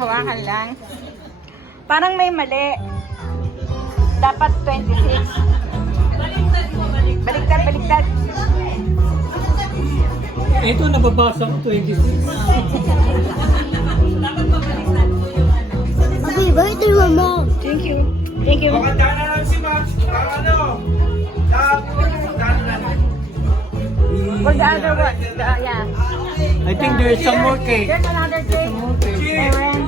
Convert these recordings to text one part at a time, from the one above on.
hawakan lang. Parang may mali. Dapat 26. Baliktad, baliktad. Ito, nababasa ko 26. Happy birthday, Mama! Thank you. Thank you. Makanta na lang si Max. Para ano? For the other one. Yeah. I think there's some more cake. There's another cake. Aaron.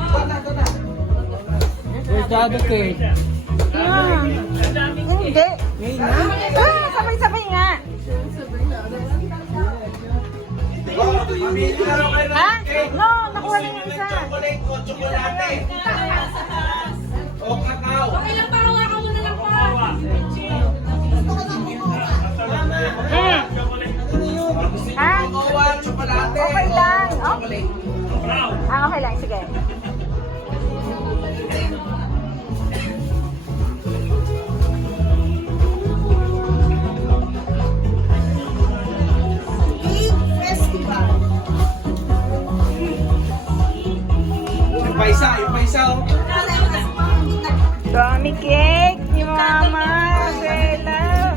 There's the other cake. Ah. Hindi. Ah, sabay-sabay nga. Mamili na lang kayo ng Ha? cake. No, nakuha na yung isa. Chocolate o chocolate. O kakao. Mm. Ha? Kakao, chocolate. Okay lang. Oh? Chocolate. Ah, okay lang. Sige. Yung paisa, yung paisa. Oh. Tommy cake ni Mama. Bella.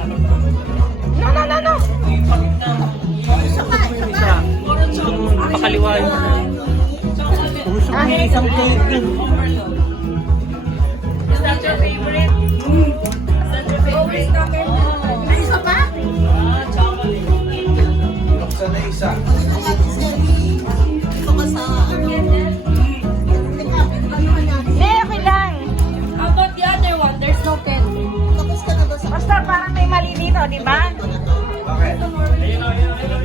No, no, no, no. Isa. Pakaliwa yun. Gusto ko yung isang cake yun. Is that your favorite? Is that your favorite? Ay, isa pa? Buksan na isa. Hindi, okay lang. How about the other one? There's no pen. Basta parang may mali dito, di ba? Bakit?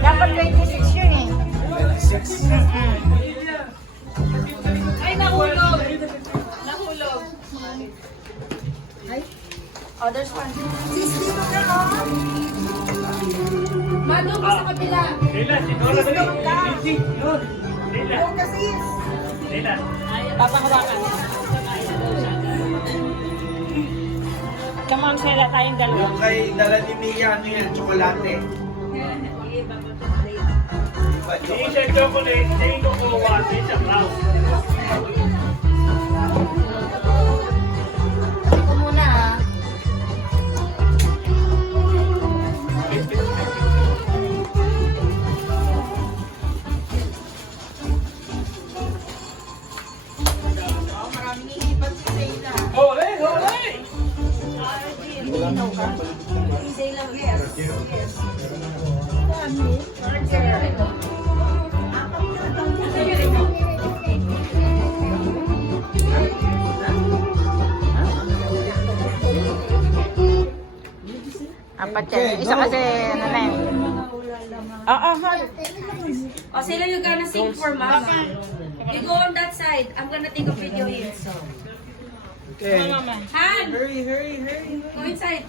Dapat 26 yun eh. 26. Ay, nahulog. Nahulog. Ay. Oh, there's one. Mado ka sa kabila. Leila, sinora ka rin. Leila. Leila. Papahawakan. Come on, Sheila, tayong dalawa. Yung kay dala ni Mia, ano yan? Chocolate. Isa chocolate, isa yung kukuha, isa brown. Ito muna ah. Ole, ole! Apat yan. Isa kasi, ano na yun. Oo, Oh, sila you gonna sing for mama. You go on that side. I'm gonna take a video here. Okay. Han! Hurry, hurry, hurry. Go inside.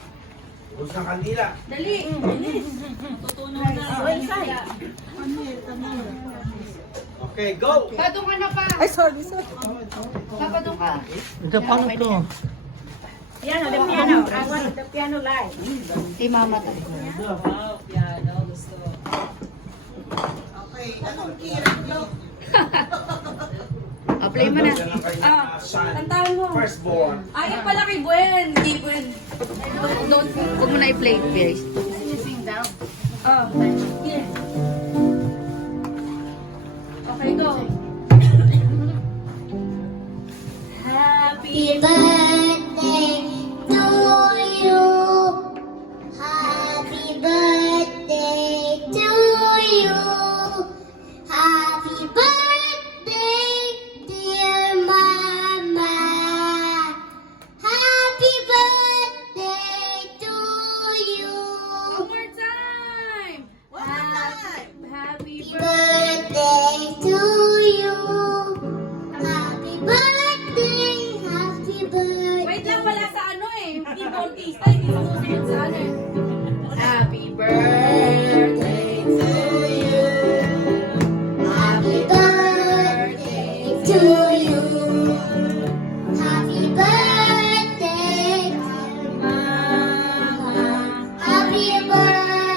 Bus ng kandila. Dali. Go inside. Okay, go! Padong ka na pa. Ay, sorry, sorry. Papadong ka. Ito, paano ito? Piano, the piano. I want the piano live. Si mama to. Oh, play mo na. Ah, kantahan mo. Firstborn. Ay, yung pala kay Buen. Hindi Buen. Don't, huwag mo na i-play, please. Oh, here. Okay, go. Happy Birthday to you. Happy birthday to you. Happy birthday, dear Mama. Happy birthday to you. One more time. Happy Birthday to you. Happy birthday, happy birthday. Wait lang, wala sa ano eh. Hindi Bautista, hindi sumusunod sa ano eh. Happy birthday to you. Happy birthday to you. Happy birthday, Mama. Happy birthday.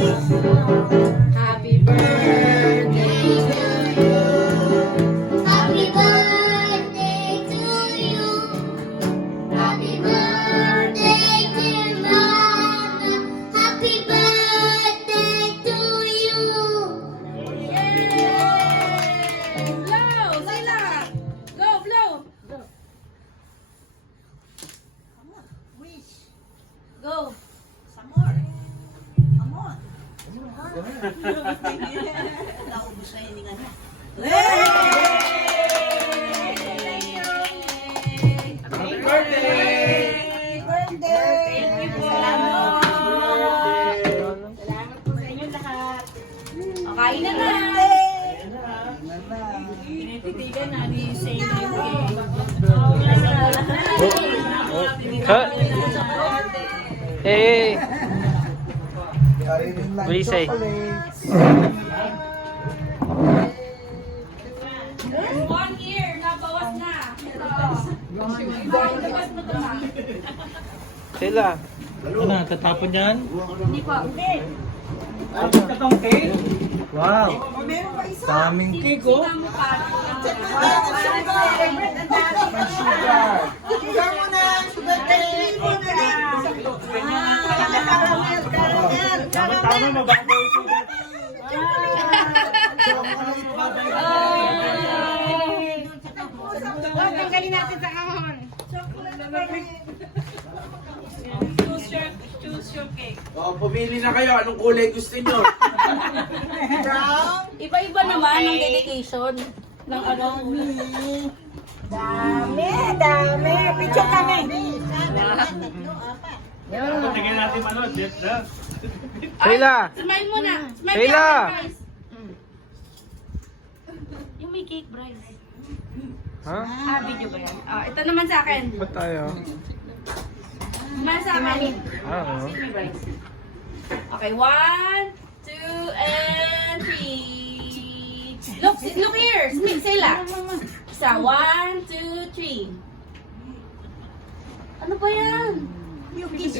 Happy birthday to you. Happy birthday to you. Happy birthday, dear Mama. Happy birthday to you. Yay! Blow! Sila! Go, blow! Go! Happy birthday! O, kain na na! Tinititigan na ni Saint Hey! What do you say? 1 year, nabawas na. Nabawas mo ito, ma. Sila. Ano, tatapon yan? Hindi pa. Tapos ka tong cake? Wow! Daming cake, oh! Tingnan mo pa. Tama-tama, mababaw yung sugat. Tanggalin natin sa kahon. Choose your cake. Oh, pumili na kayo. Anong kulay gusto nyo? Iba-iba naman ang dedication ng ano. Dami. Picture kami. Tingnan natin ano, jet na. Sila. Smile muna. Smile Sheila! ka, Bryce. Yung may cake, Bryce. Ha? Video ba yan? Ito naman sa akin. Ba't tayo? Smile sa akin. Oo. Excuse me, Bryce. Okay, 1, 2, and 3. Look here. Sila. Isa, 1, 2, 3. Ano ba yan? Kiss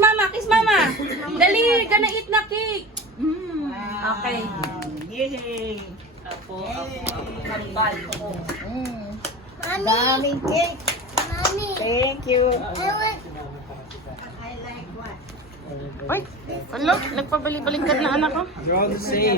mama, kiss mama. Dali, gonna eat na cake. Okay. Yay! Ako. Kambal ko. Mommy. Cake. Mommy. Thank you. I want Ay, ala, nagpabalik-baliktad na anak ko. You're all the same.